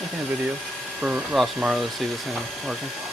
making a video for Ross Marlowe to see this thing working.